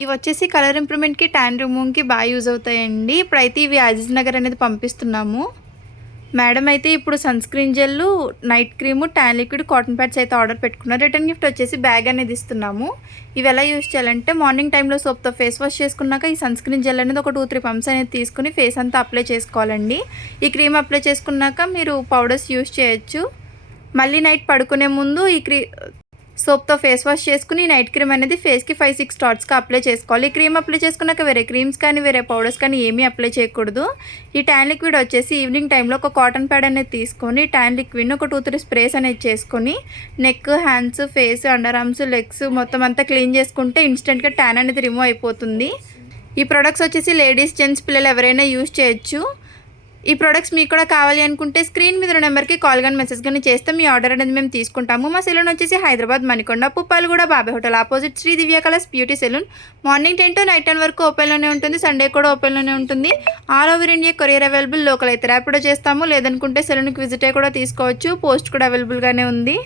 ఇవొచ్చేసి colour ఇంప్రూవ్‌మెంట్‌కి, tan రిమూవ్‌కి use అవుతాయండి. ఇప్పుడైతే ఇవి అజీజ్ నగర్ అనేది పంపిస్తున్నాము. మేడం అయితే ఇప్పుడు సన్ స్క్రీన్ జెల్లు, night cream, tan liquid, cotton pads అయితే ఆర్డర్ పెట్టుకున్నారు. రిటర్న్ గిఫ్ట్ వచ్చేసి బ్యాగ్ అనేది ఇస్తున్నాము. ఇవి ఎలా యూజ్ చేయాలంటే మార్నింగ్ టైంలో సోప్‌తో ఫేస్ వాష్ చేసుకున్నాక ఈ సన్ స్క్రీన్ జెల్ అనేది ఒక 2, 3 పంప్స్ అనేది తీసుకొని ఫేస్ అంతా అప్లై చేసుకోవాలండి. ఈ క్రీమ్ అప్లై చేసుకున్నాక మీరు పౌడర్స్ యూజ్ చేయొచ్చు. మళ్ళీ నైట్ పడుకునే ముందు ఈ సోప్‌తో ఫేస్ వాష్ చేసుకుని నైట్ క్రీమ్ అనేది ఫేస్‌కి 5, 6 డాట్స్‌గా అప్లై చేసుకోవాలి. ఈ క్రీమ్ అప్లై చేసుకున్నాక వేరే క్రీమ్స్ కానీ, వేరే పౌడర్స్ కానీ ఏమీ అప్లై చేయకూడదు. ఈ టాన్ లిక్విడ్ వచ్చేసి ఈవినింగ్ టైంలో ఒక కాటన్ ప్యాడ్ అనేది తీసుకొని టాన్ లిక్విడ్‌ని ఒక 2, 3 స్ప్రేస్ అనేది చేసుకొని neck, hands, face, under arms, legs మొత్తం అంతా క్లీన్ చేసుకుంటే ఇన్స్టెంట్‌గా టాన్ అనేది రిమూవ్ అయిపోతుంది. ఈ ప్రొడక్ట్స్ వచ్చేసి లేడీస్, జెంట్స్, పిల్లలు ఎవరైనా యూజ్ చేయొచ్చు. ఈ ప్రొడక్ట్స్ మీకు కూడా కావాలి అనుకుంటే స్క్రీన్ మీద నెంబర్కి కాల్ కానీ మెసేజ్ కానీ చేస్తే మీ ఆర్డర్ అనేది మేము తీసుకుంటాము. మా సెలూన్ వచ్చేసి Hyderabad Manikonda, Puppalaguda, Babai hotel opposite Sri Divya colours beauty salon. Morning 10 to night 10 వరకు ఓపెన్లోనే ఉంటుంది. సండే కూడా ఓపెన్లోనే ఉంటుంది. All over India courier available. Local అయితే ర్యాపిడో చేస్తాము. లేదనుకుంటే సెలూన్కి విజిట్ అయ్యి కూడా తీసుకోవచ్చు. పోస్ట్ కూడా అవైలబుల్గానే ఉంది.